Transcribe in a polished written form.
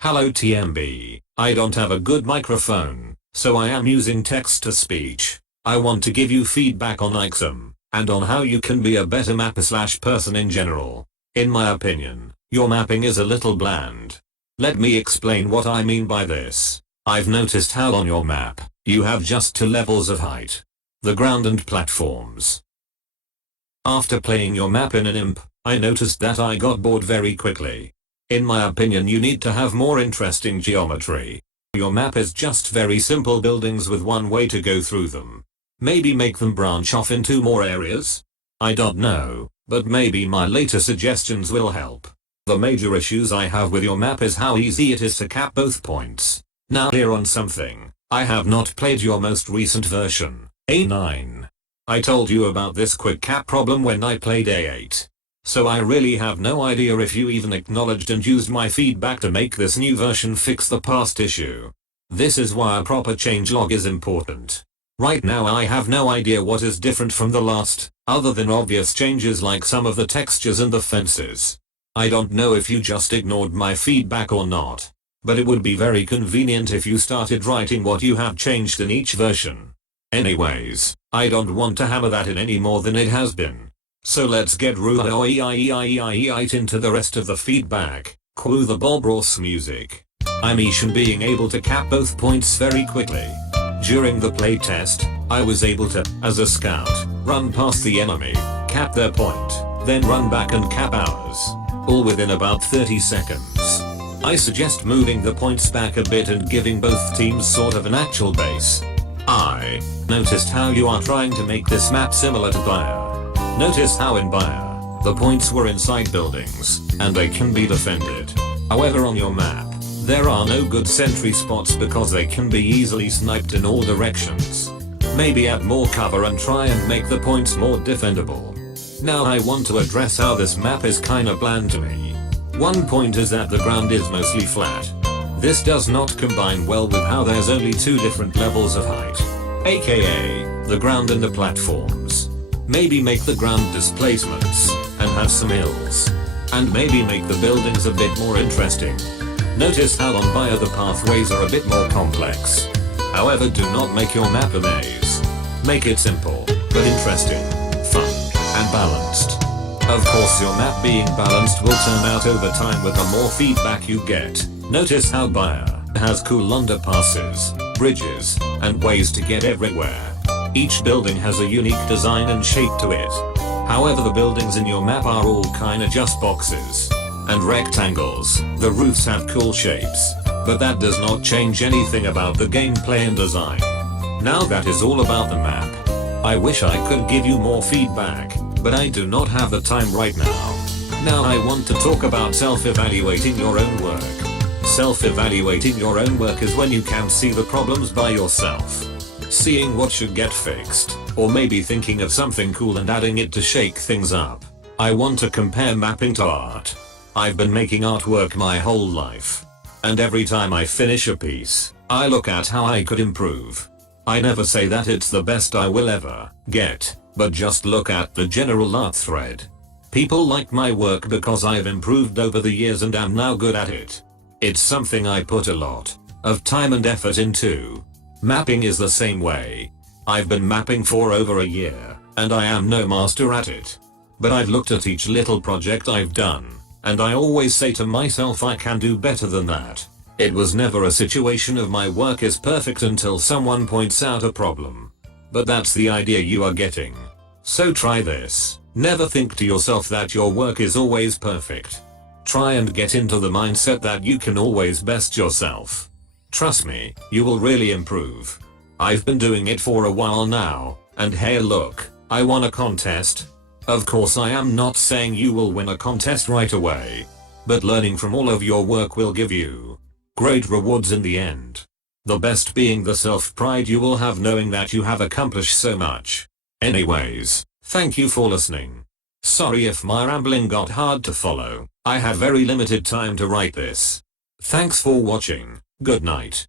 Hello TMB, I don't have a good microphone, so I am using text to speech. I want to give you feedback on IXM, and on how you can be a better mapper/person in general. In my opinion, your mapping is a little bland. Let me explain what I mean by this. I've noticed how on your map, you have just 2 levels of height. The ground and platforms. After playing your map in an imp, I noticed that I got bored very quickly. In my opinion, you need to have more interesting geometry. Your map is just very simple buildings with one way to go through them. Maybe make them branch off into more areas? I don't know, but maybe my later suggestions will help. The major issues I have with your map is how easy it is to cap both points. Now here on something, I have not played your most recent version, A9. I told you about this quick cap problem when I played A8. So I really have no idea if you even acknowledged and used my feedback to make this new version fix the past issue. This is why a proper changelog is important. Right now I have no idea what is different from the last, other than obvious changes like some of the textures and the fences. I don't know if you just ignored my feedback or not, but it would be very convenient if you started writing what you have changed in each version. Anyways, I don't want to hammer that in any more than it has been. So let's get right into the rest of the feedback. Cue the Bob Ross music. I'm Ishan being able to cap both points very quickly. During the playtest, I was able to, as a scout, run past the enemy, cap their point, then run back and cap ours. All within about 30 seconds. I suggest moving the points back a bit and giving both teams sort of an actual base. I noticed how you are trying to make this map similar to Bayer. Notice how in Bayer, the points were inside buildings, and they can be defended. However, on your map, there are no good sentry spots because they can be easily sniped in all directions. Maybe add more cover and try and make the points more defendable. Now I want to address how this map is kinda bland to me. One point is that the ground is mostly flat. This does not combine well with how there's only 2 different levels of height, aka the ground and the platforms. Maybe make the ground displacements, and have some hills. And maybe make the buildings a bit more interesting. Notice how on Bayer the pathways are a bit more complex. However, do not make your map a maze. Make it simple, but interesting, fun, and balanced. Of course, your map being balanced will turn out over time with the more feedback you get. Notice how Bayer has cool underpasses, bridges, and ways to get everywhere. Each building has a unique design and shape to it. However, the buildings in your map are all kinda just boxes and rectangles. The roofs have cool shapes, but that does not change anything about the gameplay and design. Now that is all about the map. I wish I could give you more feedback, but I do not have the time right now. Now I want to talk about self-evaluating your own work. Self-evaluating your own work is when you can see the problems by yourself. Seeing what should get fixed, or maybe thinking of something cool and adding it to shake things up. I want to compare mapping to art. I've been making artwork my whole life. And every time I finish a piece, I look at how I could improve. I never say that it's the best I will ever get, but just look at the general art thread. People like my work because I've improved over the years and am now good at it. It's something I put a lot of time and effort into. Mapping is the same way. I've been mapping for over a year, and I am no master at it. But I've looked at each little project I've done, and I always say to myself I can do better than that. It was never a situation of my work is perfect until someone points out a problem. But that's the idea you are getting. So try this. Never think to yourself that your work is always perfect. Try and get into the mindset that you can always best yourself. Trust me, you will really improve. I've been doing it for a while now, and hey look, I won a contest. Of course I am not saying you will win a contest right away, but learning from all of your work will give you great rewards in the end. The best being the self-pride you will have knowing that you have accomplished so much. Anyways, thank you for listening. Sorry if my rambling got hard to follow, I had very limited time to write this. Thanks for watching. Good night.